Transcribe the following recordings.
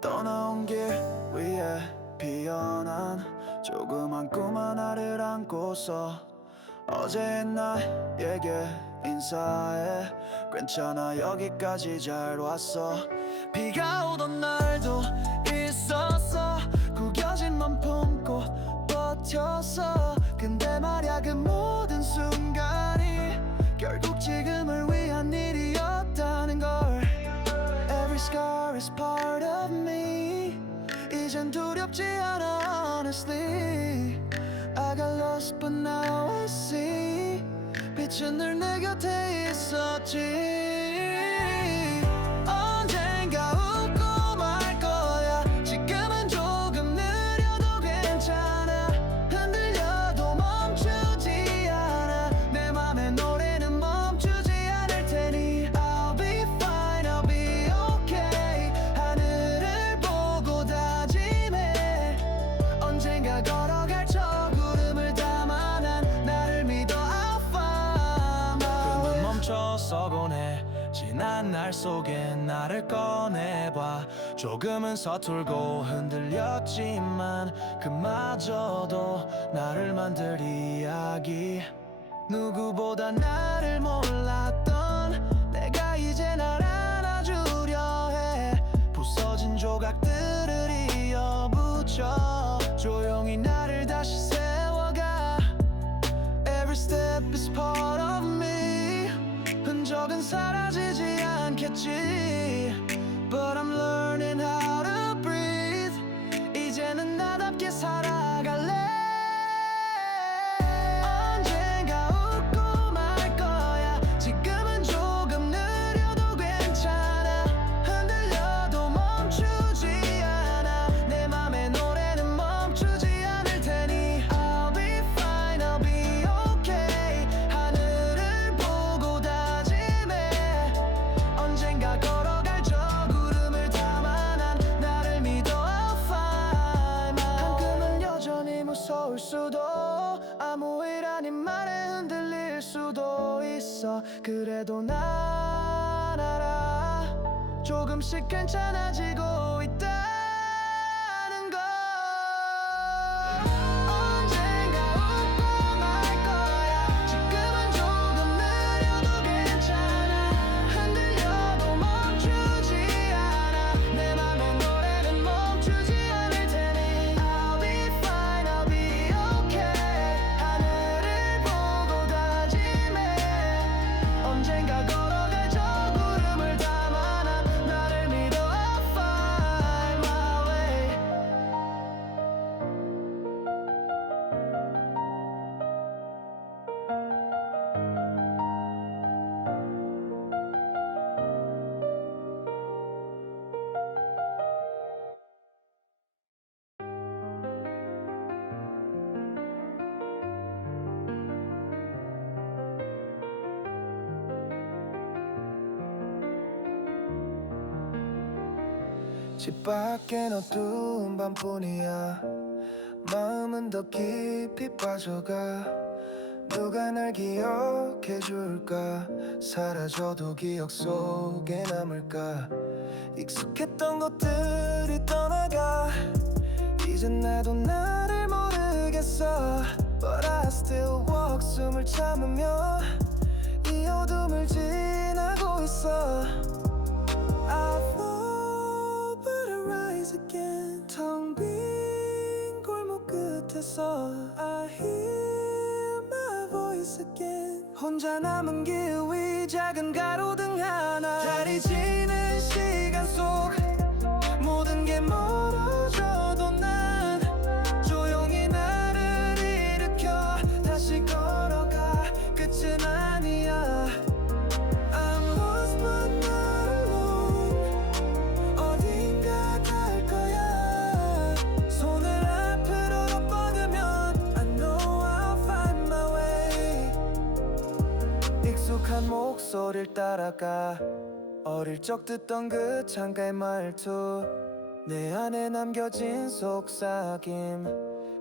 떠나온 길 위에 피어난 조그만 꿈 하나를 안고서 어제의 나에게 인사해. 괜찮아, 여기까지 잘 왔어. 비가 오던 날도 있었어. 구겨진 맘 품고 버텼어. 근데 말야, 그 모든 순간이 결국 지금을 위한 일이었다는 걸. Every scar is part of me. 이젠 두렵지 않아 honestly. I got lost but now I see. 빛은 늘 내 곁에 있었지. 언젠가 웃고 말 거야. 지금은 조금 느려도 괜찮아. 흔들려도 멈추지 않아. 내 맘의 노래는 멈추지 않을 테니 I'll be fine, I'll be okay. 하늘을 보고 다짐해. 언젠가 걸어갈 저 구름을 담아 난 나를 믿어. I'll find my way. 멈춰서곤 해. 지난 날 속에 나를 꺼내봐. 조금은 서툴고 흔들렸지만 그마저도 나를 만들 이야기. 누구보다 나를 몰랐던 내가 이제 날 안아주려 해. 부서진 조각들을 이어붙여 조용히 나를 다시 세워가. Every step is part of me. 흔적은 사라지지 않겠지. But I'm learning how to breathe. 이제는 나답게 살아갈래. 언젠가 웃고 말 거야. 지금은 조금 느려도 괜찮아. 흔들려도 멈추지 않아. 내 맘의 노래는 멈추지 않을 테니 I'll be fine, I'll be okay. 하늘을 보고 다짐해. 언젠가 걸어갈 저 구름을 담아 난 나를 믿어. I'll find my way. 한 끔은 여전히 무서울 수도, 아무 일 아닌 말에 흔들릴 수도 있어. 그래도 난 알아. 조금씩 괜찮아지고 있다는 걸. 언젠가 웃고 말 거야. 지금은 조금 느려도 괜찮아. 흔들려도 멈추지 않아. 내 맘의 노래는 멈추지 않을 테니 I'll be fine, I'll be okay. 하늘을 보고 다짐해. 언젠가 걸어갈 저 구름을 담아 난 나를 믿어. I'll find my way. 집 밖엔 어두운 밤뿐이야. 마음은 더 깊이 빠져가. 누가 날 기억해줄까. 사라져도 기억 속에 남을까. 익숙했던 것들이 떠나가. 이젠 나도 나를 모르겠어. But I still walk. 숨을 참으며 이 어둠을 지나고 있어. I fall but I rise again. 텅 빈 골목 끝에서 I hear my voice again. 혼자 남은 길 위 작은 가로등 하나. 달이 지는 시간 속 모든 게 멀어져도 난 조용히 나를 일으켜 다시 걸어가. 끝은 아니야. I'm lost but not alone. 어딘가 갈 거야. 손을 앞으로 뻗으면 I know I'll find my way. 익숙한 목소리를 따라가. 어릴 적 듣던 그 창가의 말투. 내 안에 남겨진 속삭임.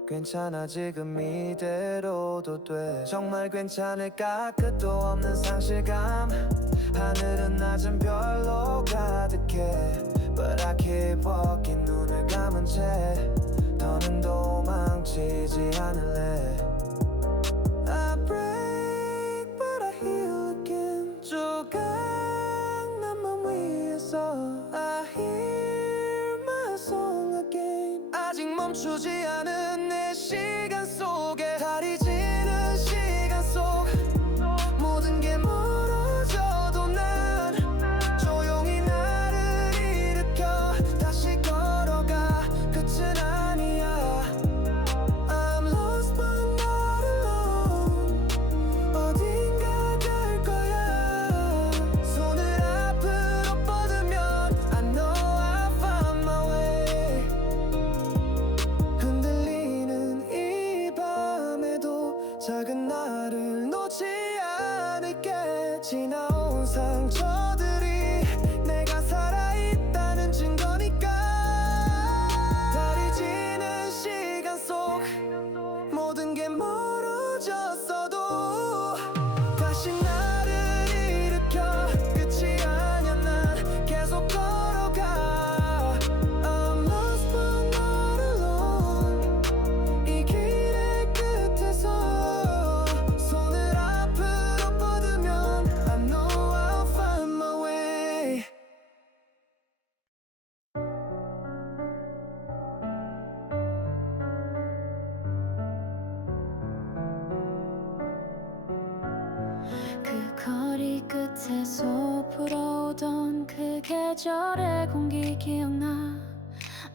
괜찮아, 지금 이대로도 돼. 정말 괜찮을까. 끝도 없는 상실감. 하늘은 낮은 별로 가득해. But I keep walking 눈을 감은 채 더는 도망치지 않을래 I break but I heal again 조각난 맘 위에서 I hear my song again 아직 멈추지 않은 내 시간 속에 달이 지는 시간 속 모든 게 멀어져도 난 조용히 나를 일으켜 다시 걸어가 끝은 아니야 I'm lost but not alone 어딘가 갈 거야 손을 앞으로 뻗으면 I know I found my way 흔들리는 이 밤에도 작은 나를 놓지 않을게 지나온 상처들이 내가 살아있다는 증거니까 달이 지는 시간 속 모든 게 멀어졌어도 다시 나를 일으켜 끝이 아니야 난 계속 걸어가 I'm lost but not alone 이 길의 끝에서 손을 앞으로 뻗으면 I know I'll find my way 그 거리 끝에서 불어오던 그 계절의 공기 기억나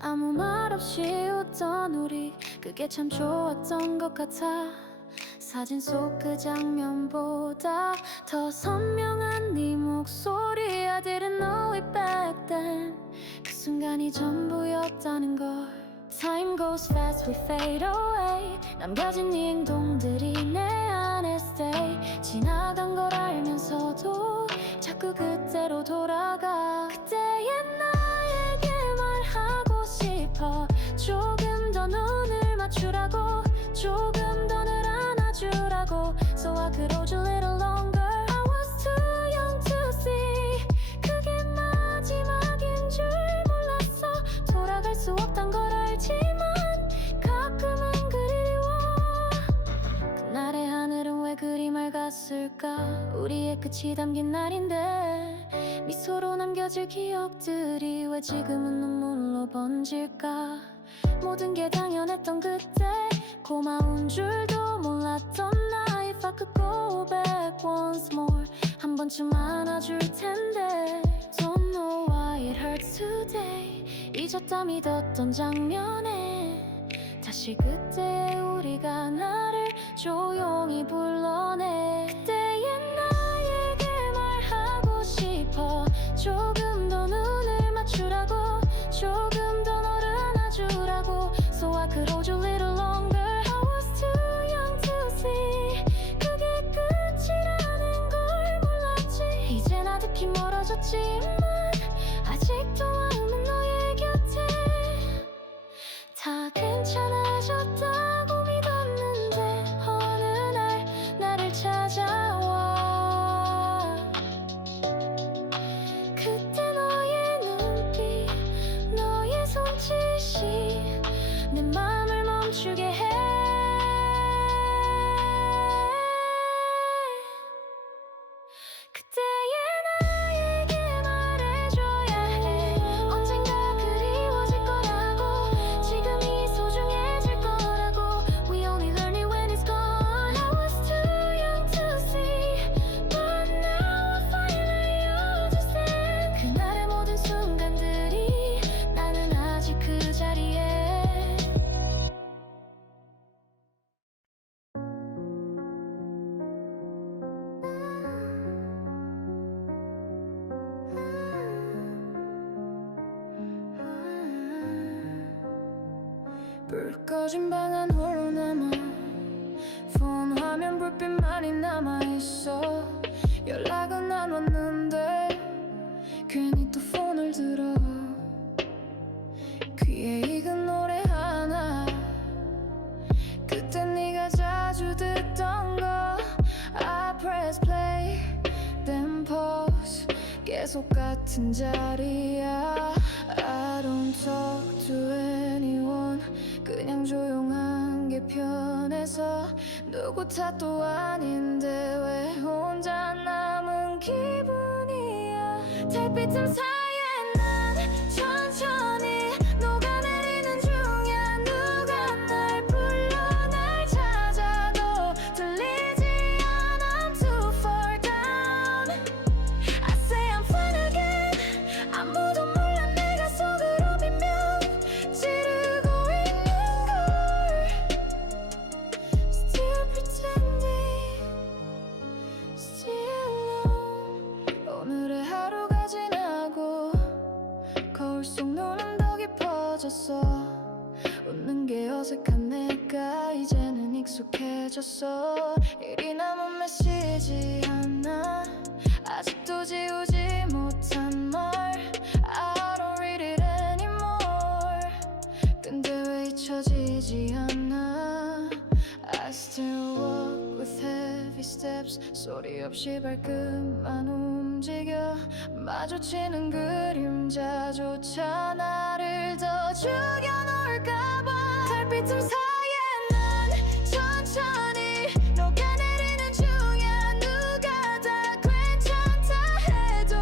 아무 말 없이 웃던 우리 그게 참 좋았던 것 같아 사진 속 그 장면보다 더 선명한 네 목소리 I didn't know it back then 그 순간이 전부였다는 걸 Time goes fast, we fade away 남겨진 네 행동들이 내 안에 stay 지나간 걸 알면서도 자꾸 그때로 돌아가 그때의 나에게 말하고 싶어 조금 더 눈을 맞추라고 조금 더 늘 안아주라고 So I could hold you a little longer I was too young to see 그게 마지막인 줄 몰랐어 돌아갈 수 없단 걸 알지만 가끔은 그리워 그날의 하늘은 왜 그리 맑았을까 우리의 끝이 담긴 날인데 미소로 남겨질 기억들이 왜 지금은 눈물로 번질까 모든 게 당연했던 그때 고마운 줄도 몰랐던 나 If I could go back once more 한 번쯤 안아줄 텐데 Don't know why it hurts today 잊었다 믿었던 장면에 다시 그때의 우리가 나를 조용히 불러내 그때의 나에게 말하고 싶어 조금 더 눈을 맞추라고 조금 더 너를 안아주라고 So I could hold you a little longer I was too young to see 그게 끝이라는 걸 몰랐지 이제 나득히 멀어졌지만 아직도 마음은 너의 곁에 다 괜찮아졌다고 믿었는데 어느 날 나를 찾아와 그때 너의 눈빛 너의 손짓이 내 맘을 멈추게 해 그때의 나에게 말해줘야 해 언젠가 그리워질 거라고 지금이 소중해질 거라고 We only learn it when it's gone I was too young to see But now I finally understand 그날의 모든 순간들이 나는 아직 그 자리에 불 꺼진 방 안 홀로 남아 폰 화면 불빛만이 남아있어 연락은 안 왔는데 괜히 또 폰을 들어 귀에 익은 노래 하나 그때 네가 자주 듣던 거 I press play then pause 계속 같은 자리야 talk to anyone. 그냥 조용한 게 편해서. 누구 탓도 아닌데 왜 혼자 남은 기분이야. 달빛 틈 사이에 난 천천히 녹아내리는 중이야. 누가 날 불러 날 찾아도 들리지 않아. I'm too far down. I say I'm fine again. 아무도 몰라 내가 속으로 비명 지르고 있는 걸. Still pretending, still alone. 오늘의 하루가 지나고 거울 속 눈은 더 깊어졌어. 웃는 게 어색한 내가 이제는 익숙해졌어. 일이 남은 메시지 하나 아직도 지우지 못한 말. I don't read it anymore. 근데 왜 잊혀지지 않아. I still walk with heavy steps. 소리 없이 발끝만 움직여. 마주치는 그림자조차 나를 더 죽여놓을까봐. 달빛 틈 사이에 난 천천히 녹아내리는 중이야. 누가 다 괜찮다 해도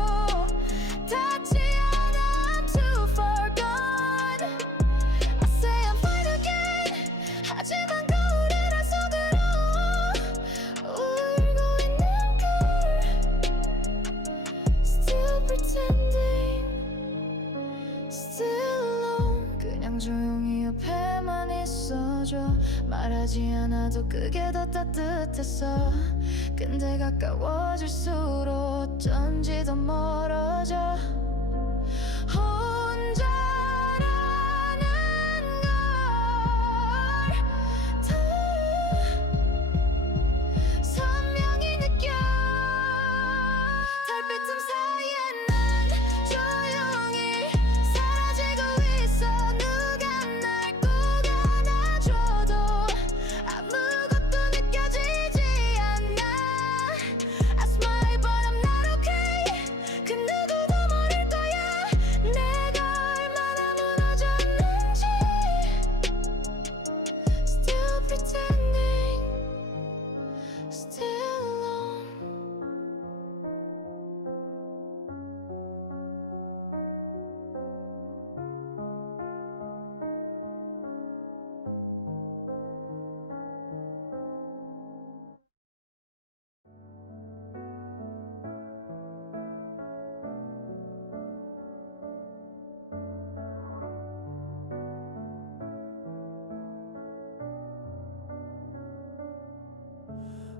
닿지 않아. I'm too far gone. I say I'm fine again. 하지만 거울이라 속으로 울고 있는 걸. Still pretending, still alone. 그냥 조용히 옆에만 있어줘. 말하지 않아도 그게 더 따뜻했어. 근데 가까워질수록 어쩐지 더 멀어져. 혼자라는 걸 더 선명히 느껴. 달빛 틈 사이에 난 조용히 사라지고 있어. 누가 날 꼭 안아줘도 아무것도 느껴지지 않아. I smile but I'm not okay. 그 누구도 모를 거야 내가 얼마나 무너졌는지. Still pretending, still alone.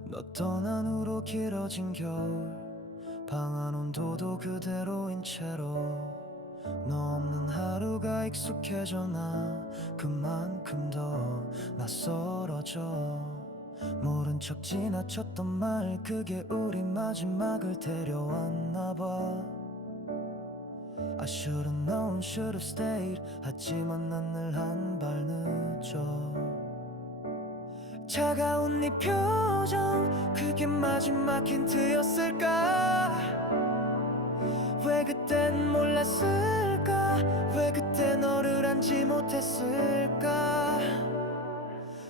너 떠난 후로 길어진 겨울. 방 안 온도도 그대로인 채로. 너 없는 하루가 익숙해져. 나 그만큼 더 낯설어져. 모른 척 지나쳤던 말 그게 우리 마지막을 데려왔나 봐. I should've known, should've stayed. 하지만 난 늘 한 발 늦어. 차가운 네 표정 그게 마지막 힌트였을까. 왜 그땐 몰랐을까. 왜 그때 너를 안지 못했을까.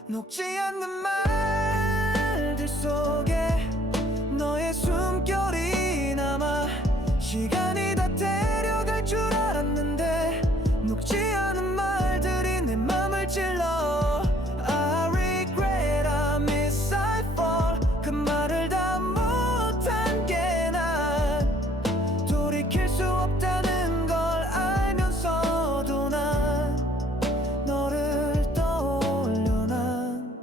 녹지 않는 말들 속에 너의 숨결이 남아. 시간이 다 데려갈 줄 알았는데 녹지 않은 말들이 내 맘을 찔러. I regret, I miss, I fall. 그 말을 다 못한 게 난 돌이킬 수 없다는 걸 알면서도 난 너를 떠올려. 난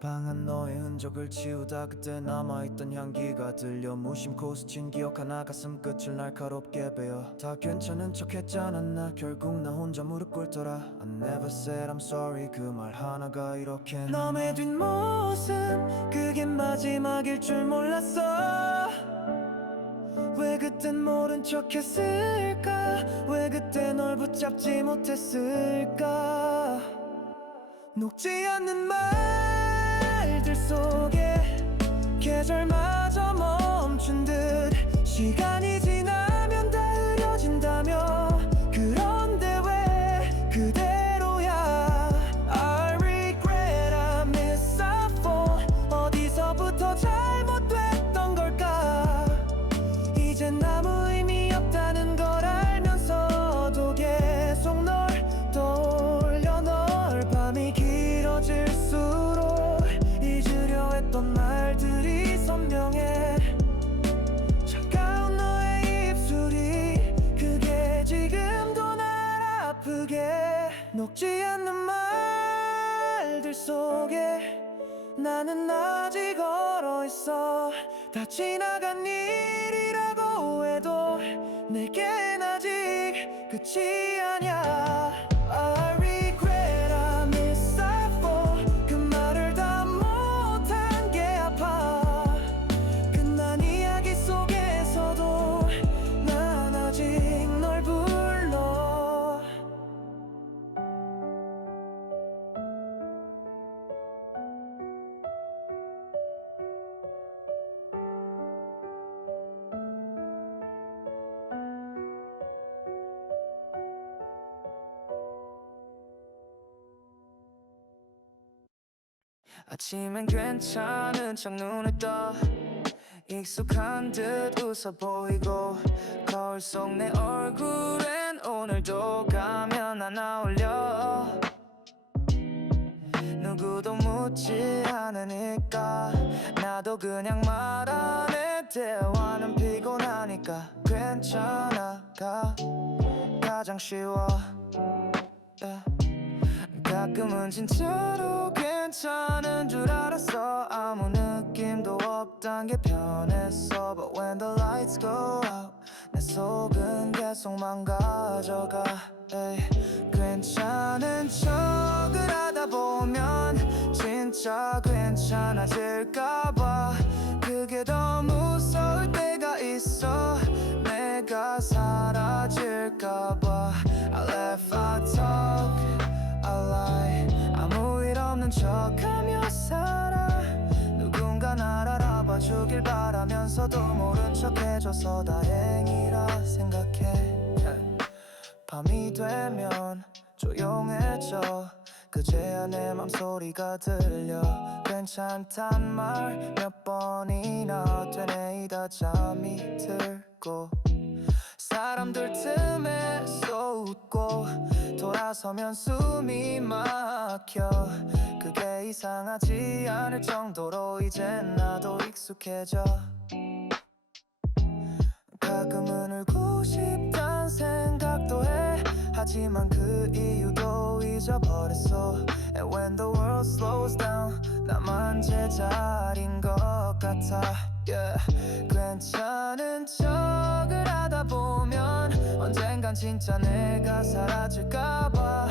방한 너의 흔적을 치우다 그때 남아있던 향기가 들려. 무심코 스친 기억 하나 가슴 끝을 날카롭게 베어. 다 괜찮은 척 했잖아. 나 결국 나 혼자 무릎 꿇더라. I never said I'm sorry. 그 말 하나가 이렇게 너의 뒷모습 그게 마지막일 줄 몰랐어. 왜 그땐 모른 척 했을까. 왜 그때 널 붙잡지 못했을까. 녹지 않는 말들 속에 계절마저 멈춘 듯. 시간이 지나면 다 흐려진다며. 그런데 왜 나는 아직 걸어 있어. 다 지나간 일이라고 해도 내겐 아직 끝이 아니야. I regret I miss I fall. 그 말을 다 못한 게 아파. 끝난 이야기 속에서도 난 아직 널 불러. 아침엔 괜찮은 척 눈을 떠 익숙한 듯 웃어 보이고 거울 속 내 얼굴엔 오늘도 가면 안 어울려. 누구도 묻지 않으니까 나도 그냥 말 안 해. 대화는 피곤하니까 괜찮아 가장 쉬워. yeah. 가끔은 진짜로 괜찮은 줄 알았어. 아무 느낌도 없단 게 편했어. But when the lights go out 내 속은 계속 망가져가. 괜찮은 척을 하다 보면 진짜 괜찮아질까봐 그게 더 무서울 때가 있어. 내가 사라질까봐 I laugh, I talk, I lie. 아무 일 없는 척하며 살아. 누군가 날 알아봐 주길 바라면서도 모른 척 해줘서 다행이라 생각해. 밤이 되면 조용해져. 그제야 내 맘소리가 들려. 괜찮단 말 몇 번이나 되뇌이다 잠이 들고 사람들 틈에 쏟고 돌아서면 숨이 막혀. 그게 이상하지 않을 정도로 이젠 나도 익숙해져. 가끔은 울고 싶단 생각도 해. 하지만 그 이유도 잊어버렸어. And when the world slows down 나만 제자리인 것 같아. yeah. 괜찮은 척을 하다 보면 언젠간 진짜 내가 사라질까봐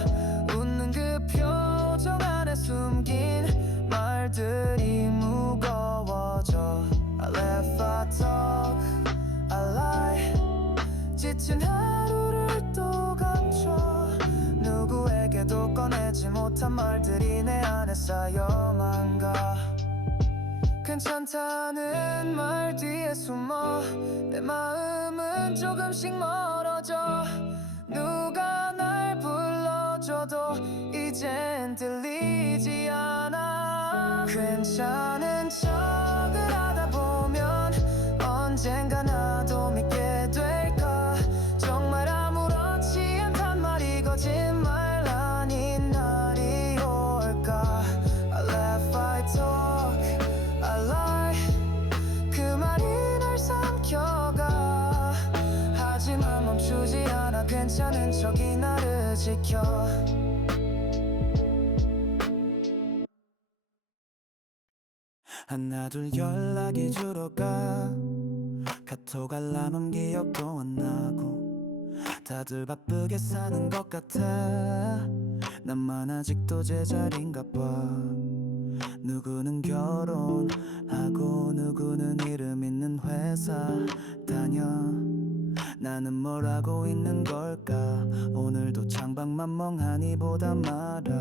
웃는 그 표정 안에 숨긴 말들이 무거워져. I laugh, I talk, I lie. 지친 하루를 또 감춰. 누구에게도 꺼내지 못한 말들이 내 안에 쌓여만 가. 괜찮다는 말 뒤에 숨어 내 마음은 조금씩 멀어져. 누가 날 불러줘도 이젠 들리지 않아. 괜찮은 척을 하다 보면 언젠가 나도 믿게 될까. 정말 아무렇지 않단 말이 거짓말 아닌 날이 올까. I laugh, I talk, I lie. 그 말이 날 삼켜가. 하지만 멈추지 않아. 괜찮은 척이 나를 지켜. 하나둘 연락이 줄어가. 카톡 알람음 기억도 안 나고 다들 바쁘게 사는 것 같아. 나만 아직도 제자리인가 봐. 누구는 결혼하고 누구는 이름 있는 회사 다녀. 나는 뭘 하고 있는 걸까. 오늘도 창밖만 멍하니 보다 말아.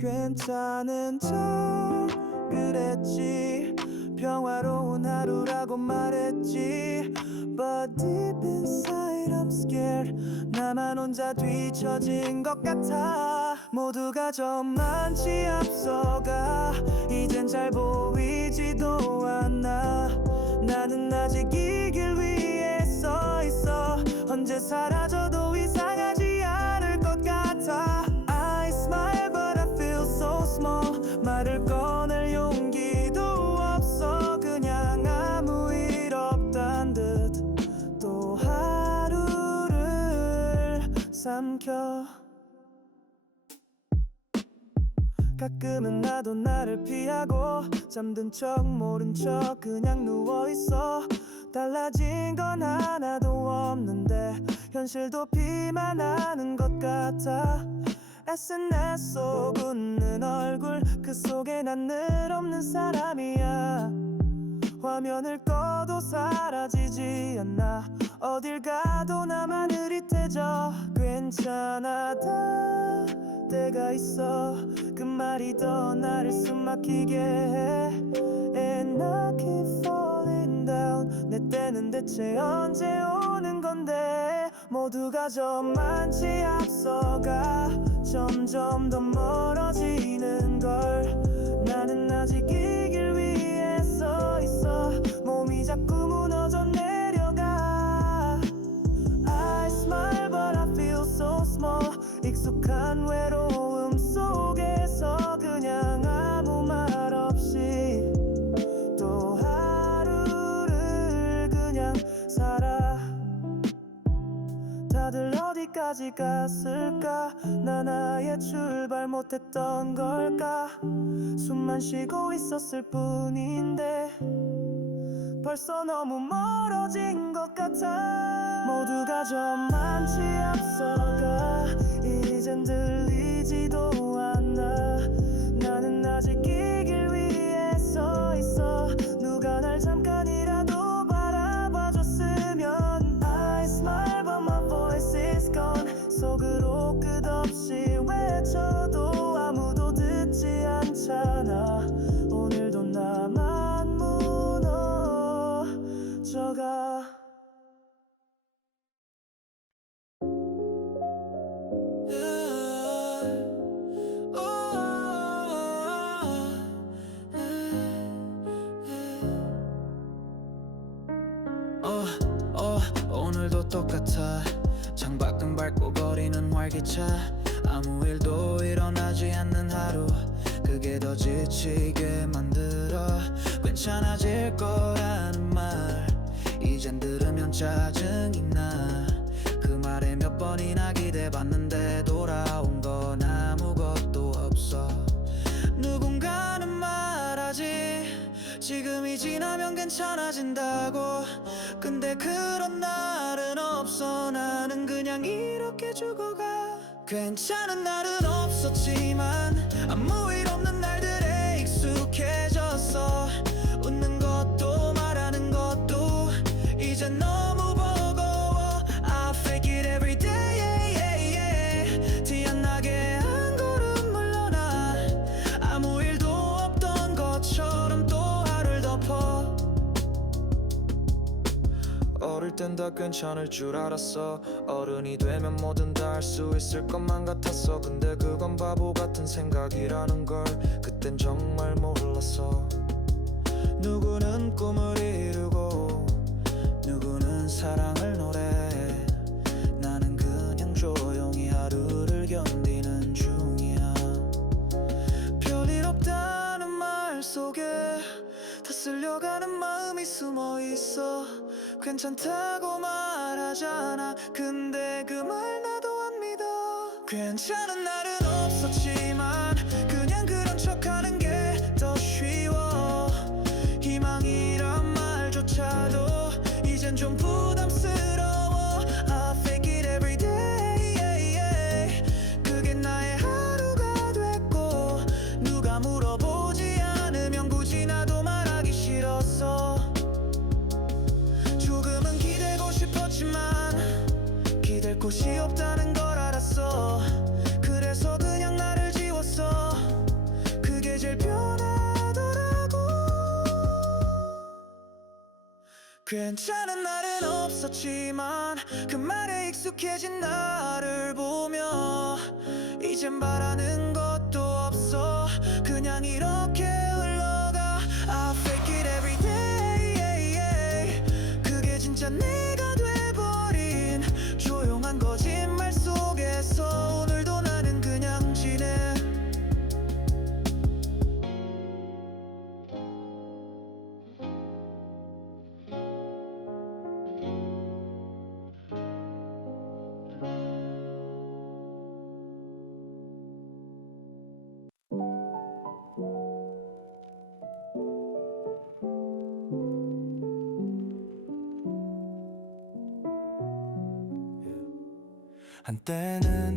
괜찮은 척 그랬지. 평화로운 하루라고 말했지. But deep inside I'm scared. 나만 혼자 뒤처진 것 같아. 모두가 저만치 앞서가. 이젠 잘 보이지도 않아. 나는 아직 이 길 위에 서 있어. 언제 사라져도 이상하지 않을 것 같아. I smile but I feel so small. 말을 꺼낼 용기도 없어. 그냥 아무 일 없단 듯 또 삼켜. 가끔은 나도 나를 피하고 잠든 척 모른 척 그냥 누워있어. 달라진 건 하나도 없는데 현실도 비만하는 것 같아. SNS 속 웃는 얼굴 그 속에 난 늘 없는 사람이야. 화면을 꺼도 사라지지 않아. 어딜 가도 나만 흐릿해져. 괜찮아 다 때가 있어. 그 말이 더 나를 숨막히게 해. And I keep falling down. 내 때는 대체 언제 오는 건데. 모두가 저만치 앞서가 점점 더 멀어지는 걸. 나는 아직 이 길 위에 서 있어. 몸이 자꾸 무너져 내려가. I smile but I feel so small. 익숙한 외로움 속에서 그냥 아무 말 없이 또 하루를 그냥 살아. 다들 어디까지 갔을까? 난 아예 출발 못했던 걸까? 숨만 쉬고 있었을 뿐인데 벌써 너무 멀어진 것 같아. 모두가 저만치 앞서가 이젠 들리지도 않아. 나는 아직 이 길 위에 서 있어. 누가 날 잠깐이라도 바라봐줬으면. I smile but my voice is gone. 속으로 끝없이 외쳐도 아무도 듣지 않잖아. 오늘도 나만 무너져가. 오늘도 똑같아. 창밖은 밝고 거리는 활기차. 아무 일도 일어나지 않는 하루. 그게 더 지치게 만들어. 괜찮아질 거라는 말 이젠 들으면 짜증이 나. 그 말에 몇 번이나 기대봤는데 돌아온 건 아무것도 없어. 누군가는 말하지 지금이 지나면 괜찮아진다고. 근데 그런 날은 없어. 나는 그냥 이렇게 죽어가. 괜찮은 날은 없었지만 아무 일 없는 날들에 익숙해졌어. 웃는 것도 말하는 것도 이젠 너무 버거워. I fake it every day. 티 안 나게 한 걸음 물러나. 아무 일도 없던 것처럼 또 하루를 덮어. 어릴 땐 다 괜찮을 줄 알았어. 어른이 되면 뭐든 다 할 수 있을 것만 같았어. 근데 그건 바보 같은 생각이라는 걸 그땐 정말 몰랐어. 누구는 꿈을 이루고 누구는 사랑을 노래해. 나는 그냥 조용히 하루를 견디는 중이야. 별일 없다는 말 속에 다 쓸려가는 마음이 숨어 있어. 괜찮다고 말하잖아. 근데 그 말 나도 안 믿어. 괜찮은 날은 없었지만 그냥 그런 척하는 게 더 쉬워. 희망이란 말조차도 이젠 좀 부담스러워. I fake it every day. 그게 나의 하루가 됐고 누가 물어보지 않으면 굳이 나도 말하기 싫었어. 조금은 기대고 싶었지만 기댈 곳이 없다는 걸 알았어. 그래서 그냥 나를 지웠어. 그게 제일 편하더라고. 괜찮은 날은 없었지만 그 말에 익숙해진 나를 보며 이젠 바라는 것도 없어. 그냥 이렇게 흘러가. I fake it every day. 그게 진짜 내가 돼버린 조용한 거짓말 속에서 오늘도 나는 그냥 지내. 한때는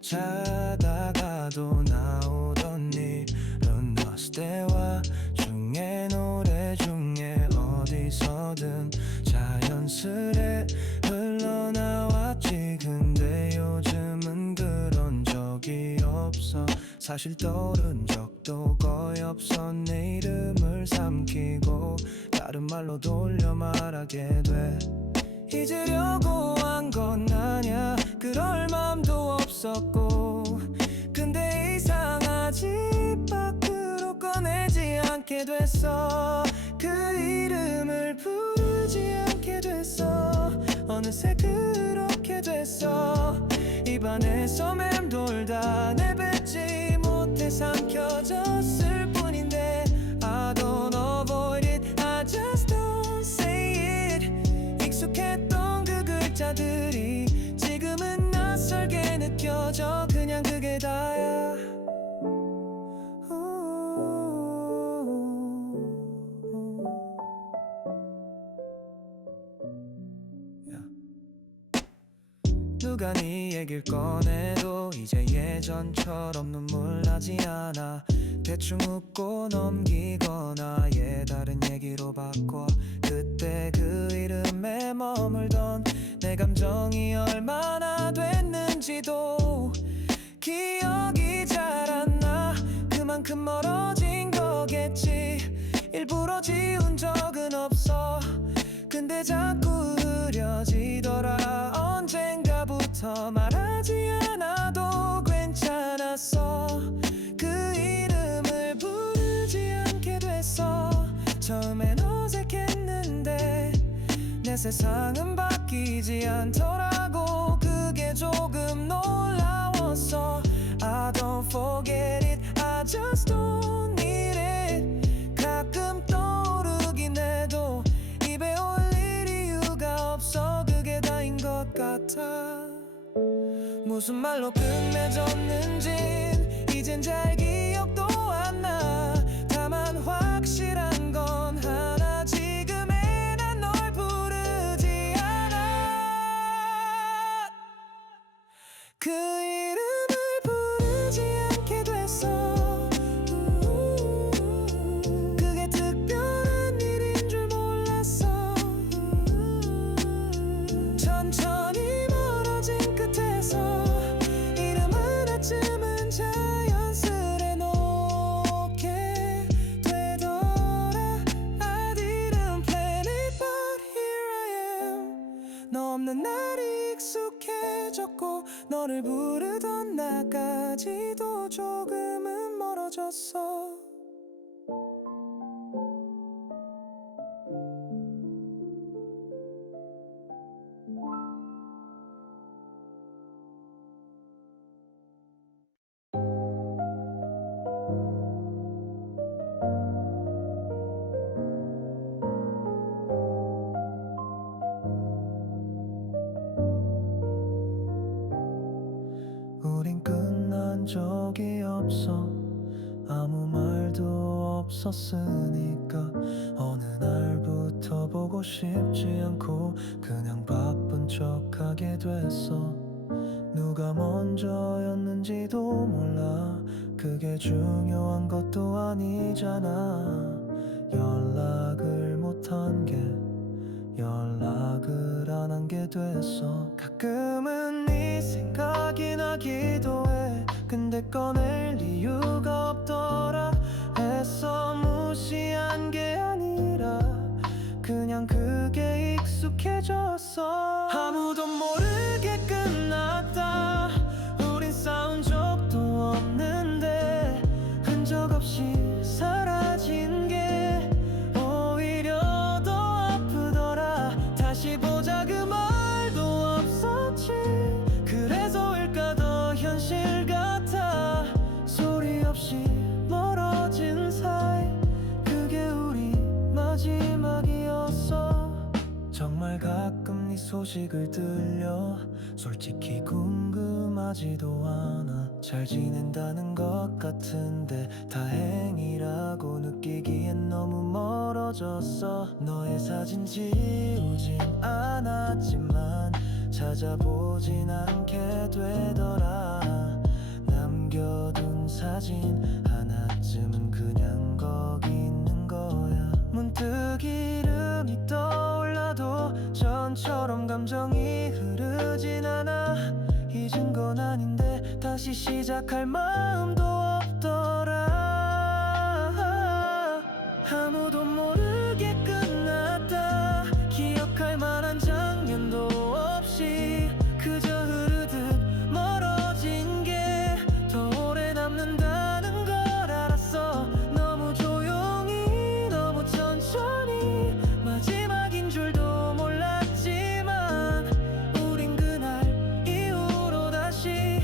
자다가도 나오던 이런 너스 대화 중에 노래 중에 어디서든 자연스레 흘러나왔지. 근데 요즘은 그런 적이 없어. 사실 떠오른 적도 거의 없어. 내 이름을 삼키고 다른 말로 돌려 말하게 돼. 잊으려고 한 건 아냐, 그럴 맘도 없었고. 근데 이상하지, 입 밖으로 꺼내지 않게 됐어. 그 이름을 부르지 않게 됐어. 어느새 그렇게 됐어. 입안에서 맴돌다 내뱉지 못해 삼켜졌을 뿐인데 I don't avoid it, I just don't say it. 익숙했던 그 글자들이 지금은 낯설게 느껴져. 그냥 그게 다야. 누가 네 얘길 꺼내도 이제 예전처럼 눈물 나지 않아. 대충 웃고 넘기거나 아예 다른 얘기로 바꿔. 그때 그 이름에 머물던 내 감정이 얼마나 됐는지도 기억이 잘 안 나. 그만큼 멀어진 거겠지. 일부러 지운 적은 없어. 근데 자꾸 흐려지더라. 언젠가부터 말하지 않아도 괜찮았어. 그 이름을 부르지 않게 됐어. 처음엔 어색했는데 내 세상은 바뀌지 않더라고. 그게 조금 놀라웠어. I don't forget it, I just don't need it. 가끔 떠오르긴 해도 입에 올릴 이유가 없어. 그게 다인 것 같아. 무슨 말로 끝맺었는진 이젠 잘 기억도 안 나. 다만 확실한 건 하나, 지금의 난 널 부르지 않아. 그 이름을 부르지 않게 됐어. 그게 특별한 일인 줄 몰랐어. 천천히 멀어진 끝에서 이름 하나쯤은 자연스레 놓게 되더라. I didn't plan it but here I am. 너 없는 날이 익숙해졌고 너를 부르던 나까지도 조금은 멀어졌어. 우린 끝난 적이 없어. 아무 말도 없었으니까. 어느 날부터 보고 싶지 않고 그냥 바쁜 척하게 됐어. 누가 먼저였는지도 몰라. 그게 중요한 것도 아니잖아. 연락을 못한 게 연락을 안 한 게 됐어. 가끔은 네 생각이 나기도 해. 근데 꺼낼 이유가 없더라. 애써 무시한 게 아니라 그냥 그게 익숙해졌어. 아무도 모르게 끝났다. 우린 싸운 적도 없는데 흔적 없이 사라진 게 오히려 더 아프더라. 다시 보자 그 말도 없었지. 그래서일까 더 현실 같아. 소리 없이 멀어진 사이. 그게 우리 마지막이었어. 정말 가끔 네 소식을 들려. 솔직히 궁금하지도 않아. 잘 지낸다는 것 같은데 다행이라고 느끼기엔 너무 멀어졌어. 너의 사진 지우진 않았지만 찾아보진 않게 되더라. 남겨둔 사진 하나쯤은 그냥 거기 있는 거야. 문득 이름이 떠올라도 전처럼 감정이 흐르진 않아. 잊은 건 아닌데 다시 시작할 마음도 없더라. 아무도 모르게 끝났다. 기억할 만한 장면도 없이 그저 흐르듯 멀어진 게 더 오래 남는다는 걸 알았어. 너무 조용히 너무 천천히 마지막인 줄도 몰랐지만 우린 그날 이후로 다시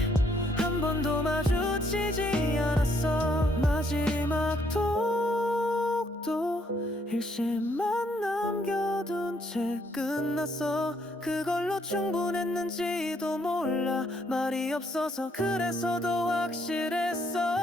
한 번도 마주치지 않았어. 마지막 톡도 일시만 남겨둔 채 끝났어. 그걸로 충분했는지도 몰라. 말이 없어서 그래서 더 확실했어.